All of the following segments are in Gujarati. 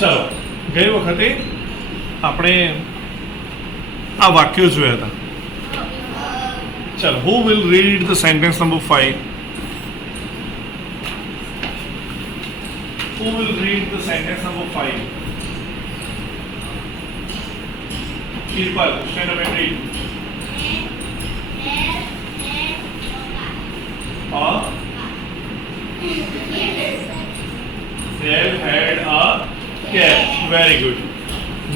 ચલો, ગઈ વખતે આપણે આ વાક્યો જોયા હતા. ચલો, who will read the sentence number 5? Who will read the sentence number 5? Kirpal, stand up and read. They had a cat. Very good.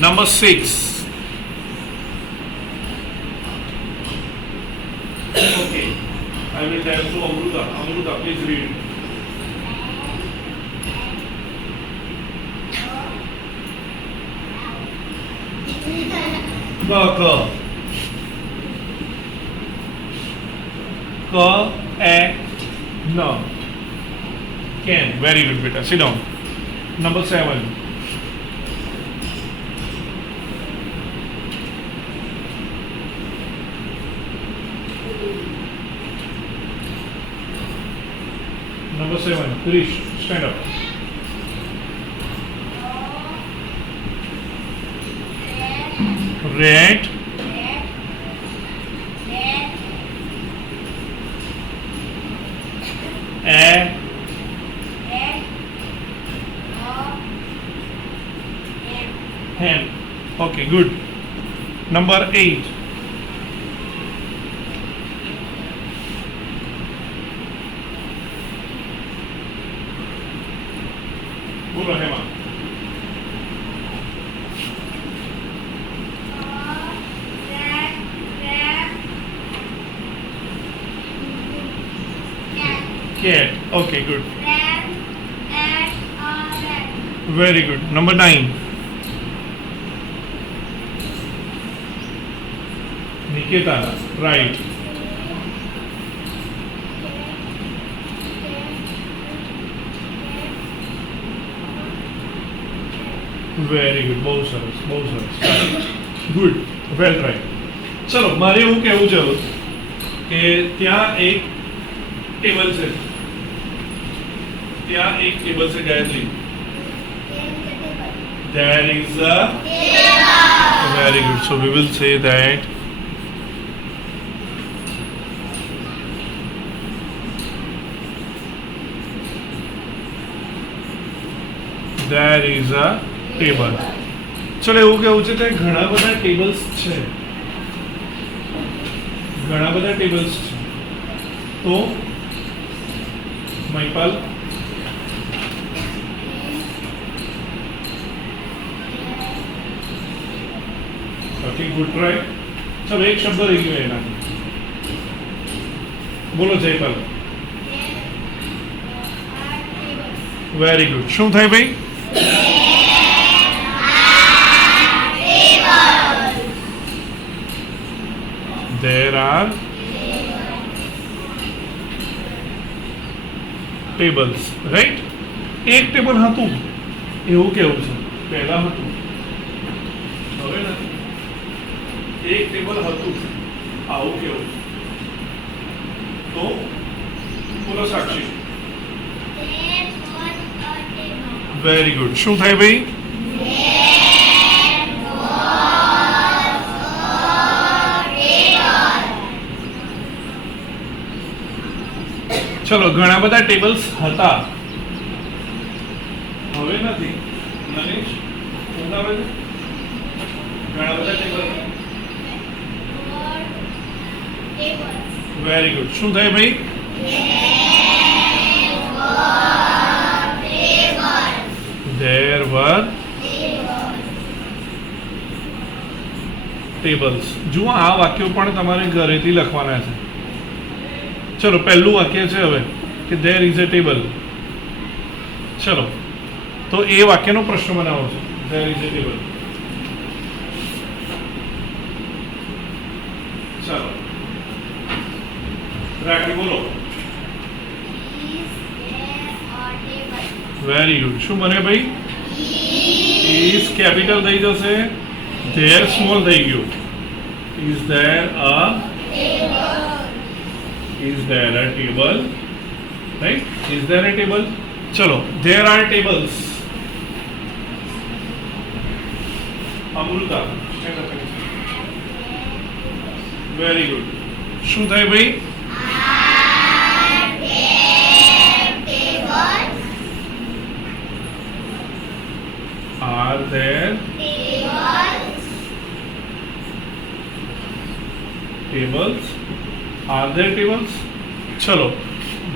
Number 6. Okay. I will tell to Amruta. Amruta, please read. K. No. Can. Very good, beta. Sit down. Number 7. Number 7. Krish, stand up. Red. Hen. Okay, good. Number 8. બોલો Hema. Cat. Okay, good. Very good. Number 9. Nikita. Right. Very good, બહુ સરસ, બહુ સરસ. ગુડ, વેલ ટ્રાય. ચલો, મારે એવું કહેવું છે કે ત્યાં એક ટેબલ છે, ત્યાં એક ટેબલ છે Gayatri. There is a table. Very good. So we will say that there is a table. ચલો, એવું કેવું છે કે ઘણા બધા ટેબલ્સ છે, ઘણા બધા ટેબલ્સ છે. તો મહિપાલ, ઓકે, ગુડ ટ્રાય. ચલો, એક શબ્દ રહી ગયો એના. બોલો જયપાલ. Very good. શું થાય ભાઈ? There are tables, right? એક ટેબલ હતું એવું કેવું છે, પહેલા હતું, હવે નથી. એક ટેબલ હતું આવું કેવું. તો બોલો સાક્ષી. Very good. શું થાય ભાઈ? ચલો, ઘણા બધા ટેબલ્સ હતા, હવે નથી. મનીષ, શું આવે છે? ઘણા બધા ટેબલ. Very good. શું થાય ભાઈ? There were tables. જુઓ, આ વાક્યો પણ તમારે ઘરેથી લખવાના છે. ચલો, પહેલું વાક્ય છે હવે કે there is a table. ચલો, તો એ વાક્યનો પ્રશ્ન બનાવો છે. there is a table. ચલો, રાખી બોલો. Very good. શું બને ભાઈ? is કેપિટલ થઈ જશે, there સ્મોલ થઈ ગયું. is there a table? Right? Is there a table? ચલો, there are tables. Amrita. Very good. શું થાય ભાઈ? Are there tables? Are there tables? चलो.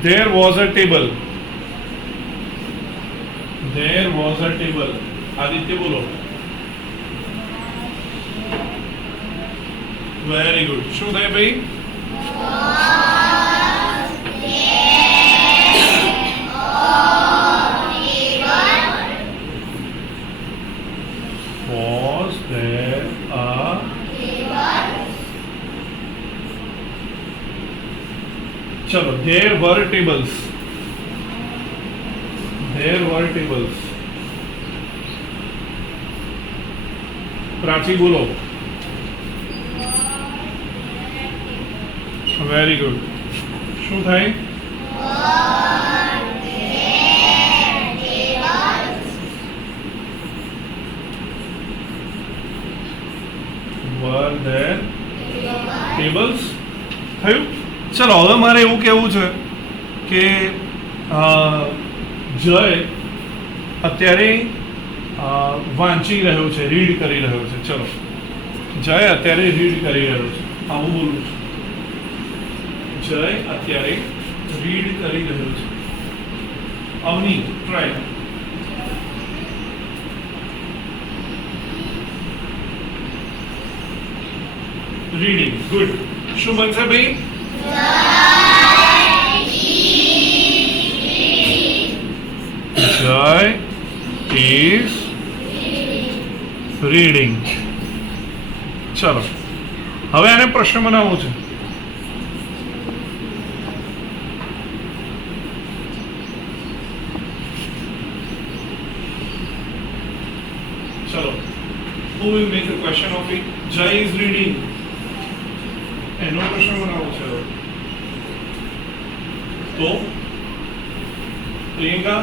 There was a table. There was a table. Aditya बोलो. Very good. શું થાય ભાઈ? Was there a चलो. There were tables. There were tables. Prachi बोलो. Very good. શું થાય? Were there tables? થયું? ચલો હવે મારે એવું કહેવું છે કે જય અત્યારે વાંચી રહ્યો છે, રીડ કરી રહ્યો છે. ચલો, જય અત્યારે રીડ કરી રહ્યો છે. હા, હું બોલું છું. જય અત્યારે રીડ કરી રહ્યો છે. અવની, ટ્રાય. રીડિંગ. ગુડ. શું બનશે ભાઈ? જય is reading. ચલો હવે આને પ્રશ્ન બનાવવો છે. ચલો, who will make a question of it? Jai is reading. એનો પ્રશ્ન બનાવવો છે. તો પ્રિયંકા.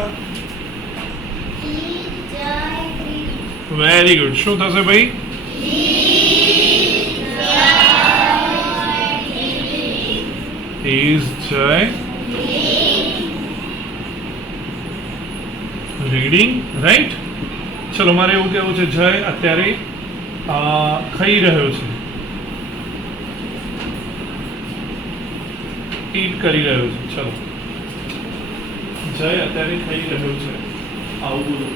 Very good. શું થશે ભાઈ? Is Jai reading? રાઈટ. ચલો મારે એવું કહેવું છે જય અત્યારે ખાઈ રહ્યો છે, ઈટ કરી રહ્યો છે. ચલો, જય અત્યારે ખાઈ રહ્યો છે, આવું બોલો.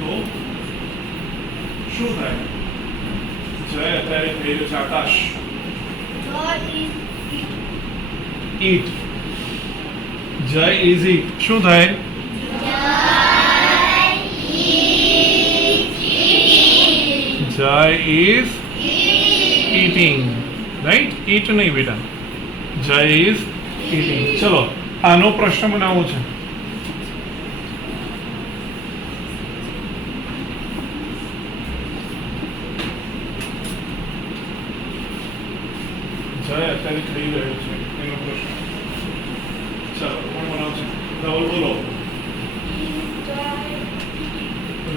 તો શું થાય? જય અત્યારે ખાઈ રહ્યો છે. આકાશ. ઈટ. જય ઇઝ ઈટ. શું થાય? જય ઇઝ eating. રાઈટ? ઈટ નહીં બેટા, જય ઇઝ eating. ચલો આનો પ્રશ્ન બનાવવો છે. જય અત્યારે ખાઈ રહ્યો છે એનો પ્રશ્ન. ચાલો કોણ બનાવશે? રાહુલ બોલો.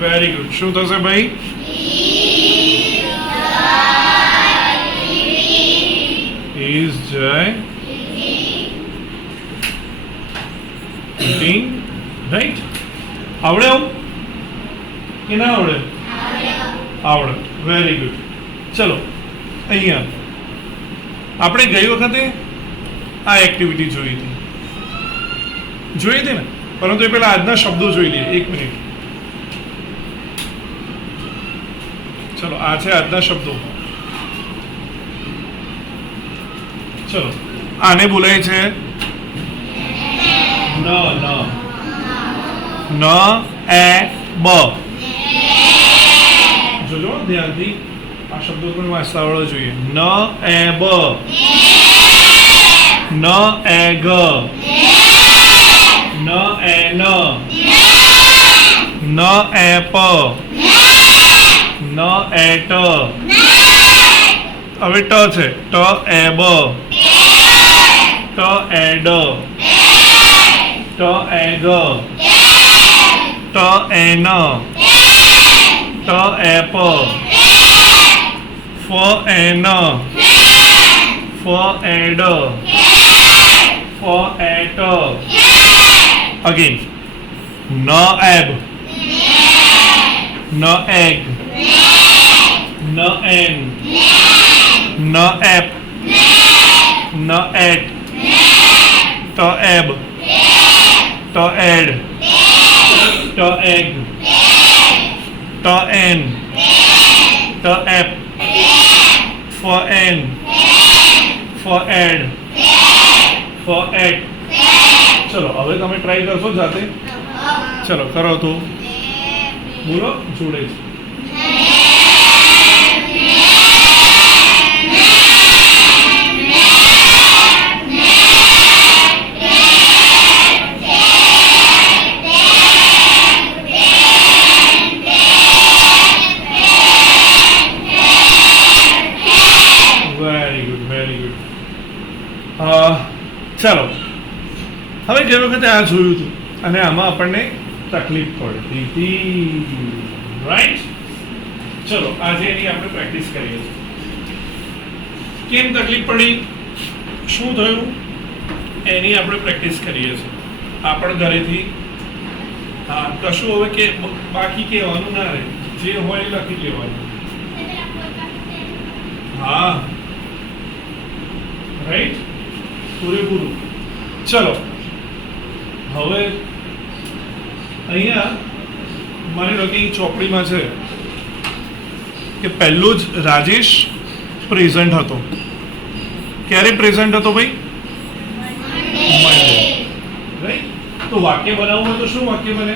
Very good. શું થશે ભાઈ? Is Jai eating? Right? આવડે આવું કે ના આવડે? આવડે. Very good. ચલો અહીંયા આપણે ગઈ વખતે આ એક્ટિવિટી જોઈ હતી ને, પરંતુ એ પહેલા આજના શબ્દો જોઈ લઈએ. 1 મિનિટ. ચલો આ છે આજના શબ્દો. ચલો આને બોલાય છે ન એ બ. જોજો ધ્યાનથી આ શબ્દો પણ વાંચતા આવડવો જોઈએ. ન એ બ, ન એ ગ, ન એ ન, ન એ પ, ન એ ટ. હવે ટ છે. ટ એ બ, ટ એ ડ, ટ એ ગ, ટ એ ન, ટ ટ એપ ફ એન ફ એડ ફ એટ અગેન ન એબ ન એગ ન એન ન એપ ન એટ ટ એબ ટ એડ ટ એગ ટ એન ટ એપ ફ એન ફ એડ ફ એટ ચલો હવે તમે ટ્રાય કરશો જાતે ચલો કરો તો બોલો જોડે છે ચાલો હવે જે વખતે આ જોયું હતું અને આમાં આપણને તકલીફ પડતી હતી રાઈટ ચલો આજે એની આપણે પ્રેક્ટિસ કરીએ કેમ તકલીફ પડી શું થયું એની આપણે પ્રેક્ટિસ કરીએ છીએ આપણ ઘરેથી હા કશું હવે કે બાકી કહેવાનું ના રહે જે હોય એ લખી લેવાનું હા રાઈટ પૂરેપૂરું ચલો હવે અહીંયા માની લો કે એ ચોપડીમાં છે કે પહેલો જ રાજેશ પ્રેઝન્ટ હતો ક્યારે પ્રેઝન્ટ હતો ભાઈ મંડે રાઈટ તો વાક્ય બનાવવું હોય તો શું વાક્ય બને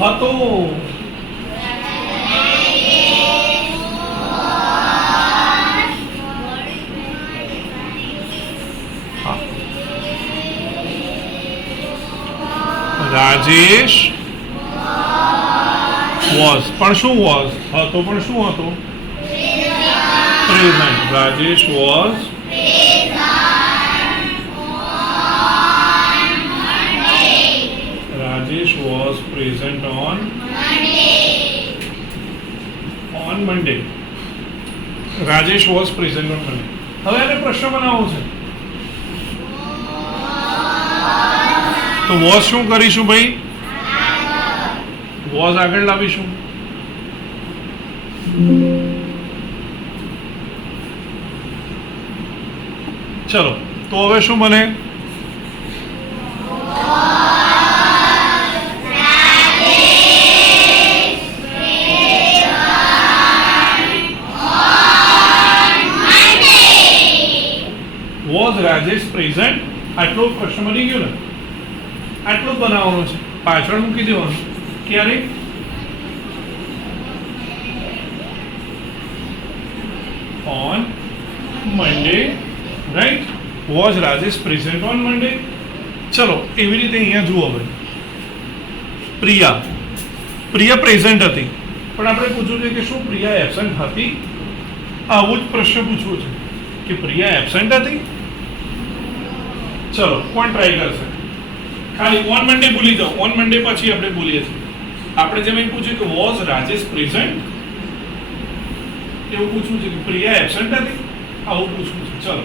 હતો રાજેશ વોઝ પણ શું વોઝ હતો પણ શું હતો present Rajesh was Rajesh was present on Monday Rajesh was present on મંડે હવે એને પ્રશ્ન બનાવવો છે તો વોઝ શું કરીશું ભાઈ વોઝ આગળ લાવીશું ચલો તો હવે શું બને વોઝ રાજેશ પ્રેઝન્ટ આટલો પ્રશ્ન બની ગયો ને આટલું જ બનાવવાનું છે પાછળ મૂકી દેવાનું ક્યારે on Monday right was Rajesh present on મંડે ચલો એવી રીતે અહીંયા જુઓ હવે પ્રિયા પ્રેઝન્ટ હતી પણ આપણે પૂછવું છે કે શું પ્રિયા એબસન્ટ હતી આવું જ પ્રશ્ન પૂછવું છે કે પ્રિયા એબસન્ટ હતી ચલો કોણ ટ્રાય કરશે ખાલી ઓન મંડે ભૂલી જાઓ ઓન મંડે પછી આપણે બોલીએ છીએ આપણે જેમ એમ પૂછ્યું કે વોઝ રાજેશ પ્રેઝન્ટ એવું પૂછવું છે કે પ્રિયા એબસન્ટ હતી આવું પૂછવું છે ચલો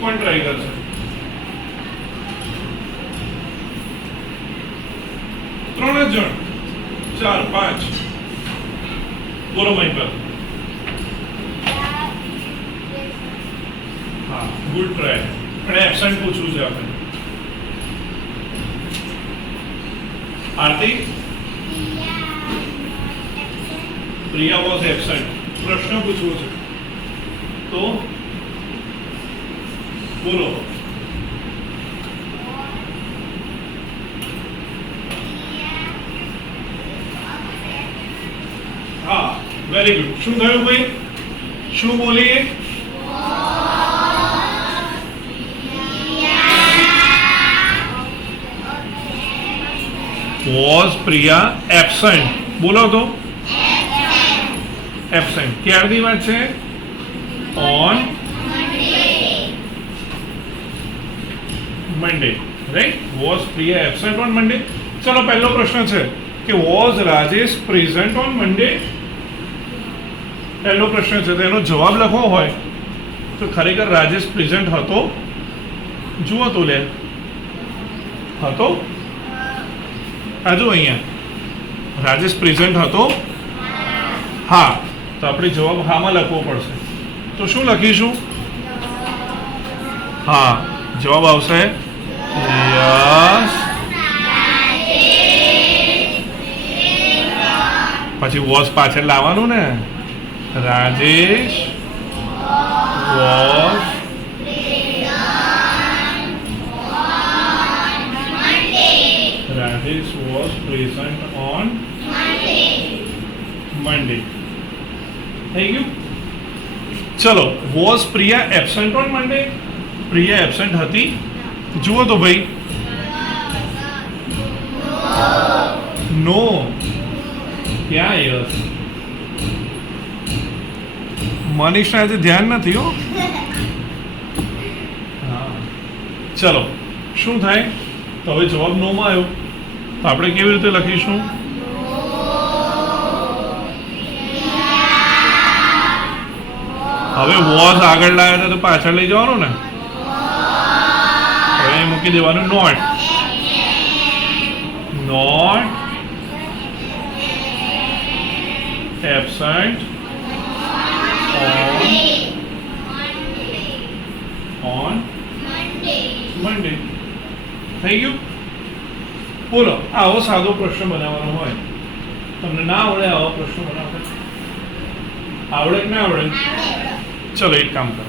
કોણ ટ્રાય કરશે ત્રણ જ જણ 4 5 બોલો ભાઈ પર હા ગુડ ટ્રાય પણ એબસન્ટ પૂછવું છે આપણે આરતી પ્રિયા વોઝ એબસન્ટ પ્રશ્ન પૂછવો છે તો બોલો હા વેરી ગુડ શું થયું ભાઈ શું બોલીએ was Priya absent બોલો તો absent ક્યારની વાત છે on Monday right was Priya absent on Monday ચલો પહેલો પ્રશ્ન છે કે વોઝ રાજેશ પ્રેઝન્ટ ઓન મંડે? પહેલો પ્રશ્ન છે, તેનો જવાબ લખવો હોય તો ખરેખર રાજેશ પ્રેઝન્ટ હતો? જુઓ તો લે, હતો? આ જો અહીંયા રાજેશ પ્રેઝન્ટ હતો? હા, તો આપણે જવાબ હામાં લખવો પડશે. તો શું લખીશું? હા, જવાબ આવશે યસ. પછી વોઝ પાછળ લાવવાનું ને, Rajesh was present on Monday. થઈ ગયું? ચલો, was Priya absent on Monday? Priya absent હતી? જુઓ તો ભાઈ, નો. ક્યાં યસ? મનીષના આજે ધ્યાન નથી હો. હા, ચલો શું થાય? તો હવે જવાબ નોમાં આવ્યો, તો આપણે કેવી રીતે લખીશું? હવે વોઝ આગળ લાવ્યા હતા તો પાછળ લઈ જવાનું ને. હવે મૂકી દેવાનું note. Note absent on Monday. થઈ ગયું? બોલો, આવો સાદો પ્રશ્ન બનાવવાનો હોય, તમને ના આવડે આવો પ્રશ્ન બનાવતા? આવડે કે ના આવડે? ચલો એક કામ કરો,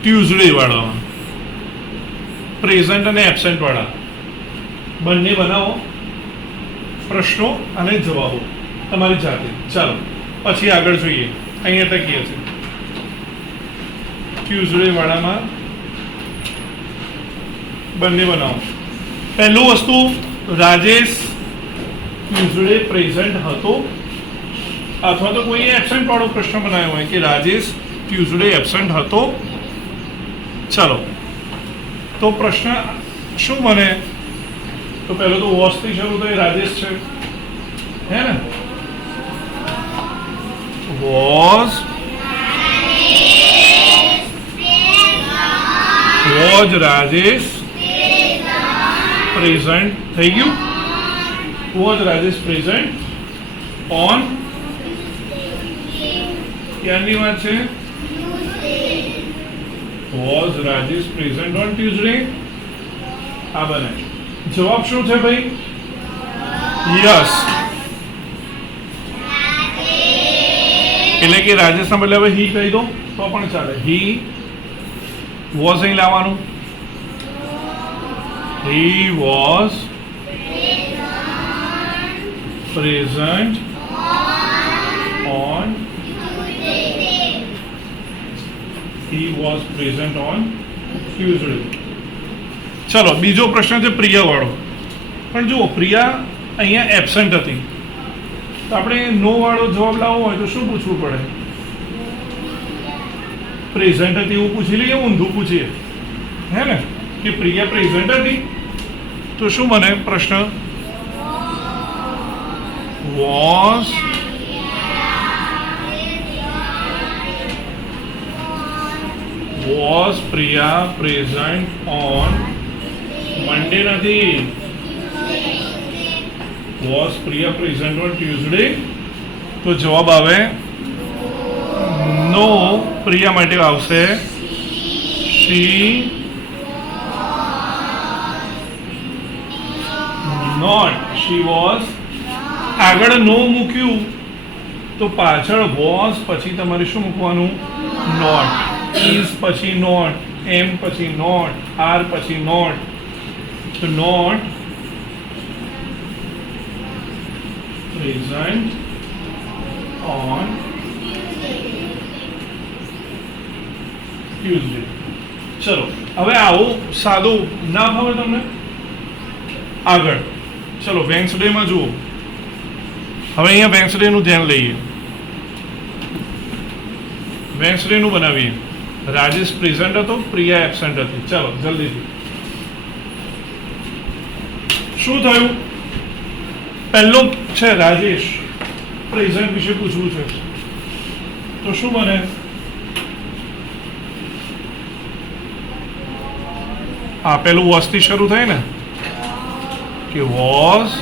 ટ્યુઝડે વાળા, પ્રેઝન્ટ અને એબસન્ટ વાળા બંને બનાવો, પ્રશ્નો અને જવાબો તમારી જાતે. ચાલો પછી આગળ જોઈએ. અહીંયા તકીએ છે ટ્યુઝડે વાળામાં બંને બનાવો. પહેલું વસ્તુ, રાજેશ ટ્યુઝડે પ્રેઝન્ટ હતો, અથવા તો કોઈ એબસન્ટ વાળો પ્રશ્ન બનાવ્યો હોય કે રાજેશ ટ્યુઝડે એબસન્ટ હતો. ચલો, તો પ્રશ્ન શું બને? તો પહેલો તો વોઝથી શરૂ થાય, રાજેશ છે, હે ને? Was Rajesh present. થઈ ગયું? વોઝ રાજેશ પ્રેઝન્ટ ઓન, ક્યારની વાત છે? Was Rajesh present on Tuesday. આ બને. જવાબ શું છે ભાઈ? યસ. એટલે કે રાજેશના બદલે હવે હી કહી દો તો પણ ચાલે. હી વોઝ અહીં લાવવાનું. He was present on, he was present on Tuesday. ચલો, બીજો પ્રશ્ન છે પ્રિયા વાળો. પણ જુઓ, પ્રિયા અહીંયા એબસન્ટ હતી, તો આપણે નો વાળો જવાબ લાવવો હોય તો શું પૂછવું પડે? પ્રેઝન્ટ હતી એવું પૂછી લઈએ, ઊંધું પૂછીએ, હે ને? કે પ્રિયા પ્રેઝન્ટ હતી, તો શું બને પ્રશ્ન? Was Priya present on Monday? નથી. Was Priya present on Tuesday? તો જવાબ આવે નો. પ્રિયા માટે આવશે શી નોટ. She was. આગળ નો મૂક્યું તો પાછળ વોઝ પછી તમારે શું મૂકવાનું? નોટ. ઇઝ પછી નોટ, એમ પછી નોટ, આર પછી નોટ. તો નોટ પ્રેઝન્ટ ઓન ટ્યુઝડે. ચલો, હવે આવું સાદું ના ભાવે તમને? આગળ ચલો, વેન્સડેમાં જુઓ. હવે અહીંયા વેન્સડેનું ધ્યાન લઈએ. વેન્સડેનું બનાવીએ. રાજેશ પ્રેઝન્ટ હતો, પ્રિયા એબસન્ટ હતી. ચાલો જલ્દીથી. શું થયું? પહેલો છે રાજેશ, પ્રેઝન્ટ વિશે પૂછવું છે, તો શું બને? હા, પેલું વોઝ થી શરૂ થાય ને, કે વોઝ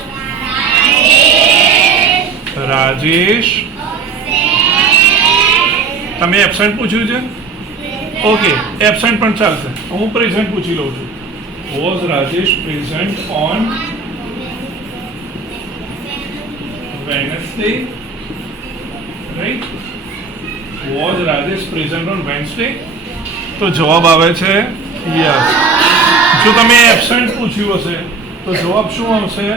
રાજેશ. તમે એબસેન્ટ પૂછ્યું છે? ઓકે, એબસેન્ટ પણ ચાલશે. હું પ્રેઝન્ટ પૂછી લઉં છું. Was Rajesh present on Wednesday? Right? Was Rajesh present on Wednesday? તો જવાબ આવે છે યસ. જો તમે એબસેન્ટ પૂછ્યું હશે તો જવાબ શું આવશે?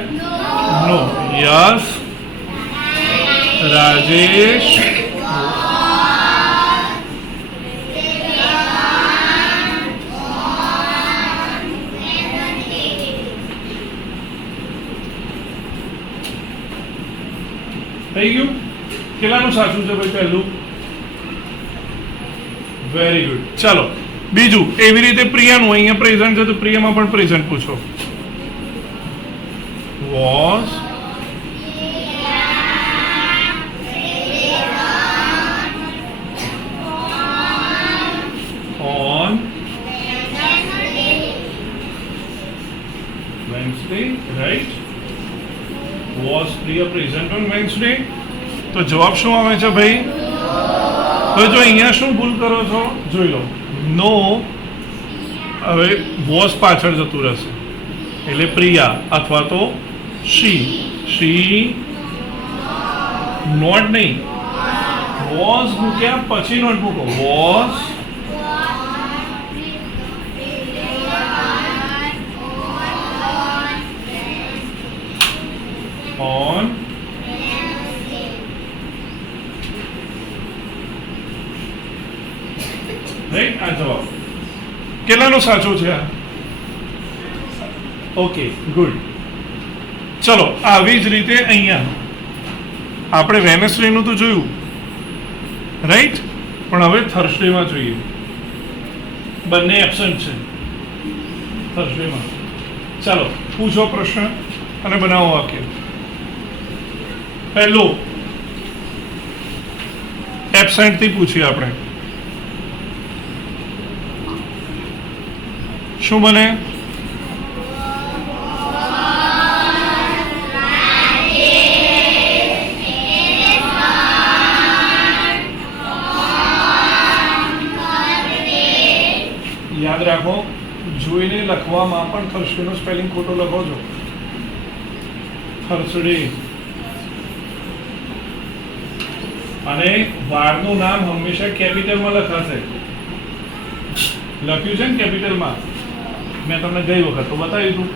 નો. યસ, રાજેશ થઈ ગયું. કેટલાનું સાચું છે ભાઈ પહેલું? Very good. ચાલો બીજું, એવી રીતે પ્રિયાનું, અહીંયા પ્રેઝન્ટ છે તો પ્રિયામાં પણ પ્રેઝન્ટ પૂછો. Was on Wednesday, right? Was Priya present on Wednesday? તો જવાબ શું આવે છે ભાઈ? તો જો અહીંયા શું ભૂલ કરો છો જોઈ લો. નો, હવે વોઝ પાછળ જતું રહેશે એટલે પ્રિયા અથવા તો શી નોટ નહીં, વોઝ મૂક્યા પછી નોટ મૂકો. Was on right. આ જવાબ કેટલાનો સાચો છે આ? Okay, good. ચલો આવી જ રીતે અહીંયા આપણે વેનસડેનું તો જોયું, રાઈટ? પણ હવે થર્સડેમાં જોઈએ. બંને એબસન્ટ છે થર્સડેમાં. ચાલો પૂછો પ્રશ્ન અને બનાવો વાક્ય. પહેલું એબસન્ટ થી પૂછીએ આપણે. શું બને? યાદ રાખો, જોઈને લખવામાં પણ થર્સડે નો સ્પેલિંગ ખોટો લખો છો. થર્સડે. અને વારનું નામ હંમેશા કેપિટલમાં લખાશે. લખ્યું છે ને કેપિટલમાં? મેં તમને ગઈ વખત તો બતાવ્યું હતું,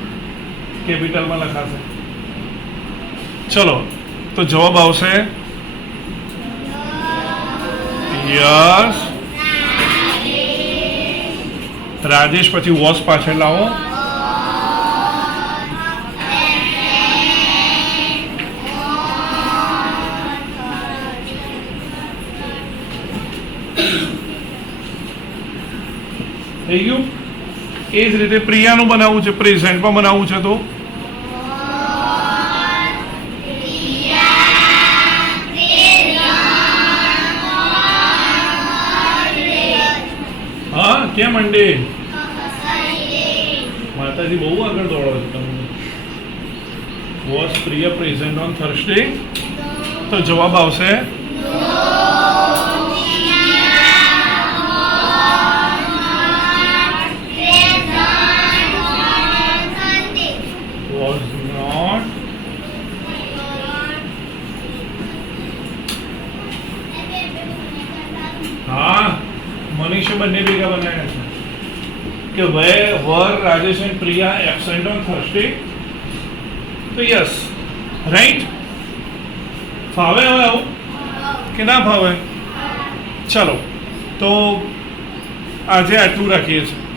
કેપિટલમાં લખાશે. ચલો તો જવાબ આવશે યસ. રાજેશ પછી વોઝ પાછળ લાવો. થઈ ગયું. એ જ રીતે પ્રિયાનું બનાવવું છે, પ્રેઝન્ટમાં બનાવવું છે તો હા, કેમ મંડે? માતાજી બહુ આગળ દોડો છો તમે. Was Priya present on Thursday? તો જવાબ આવશે was not હા, મનીષે બંને ભેગા બનાવ્યા છે કે વર Rajesh and Priya absent on Thursday. તો યસ, રાઈટ. ફાવે હવે આવું કે ના ફાવે? ચલો તો આજે આટલું રાખીએ છીએ.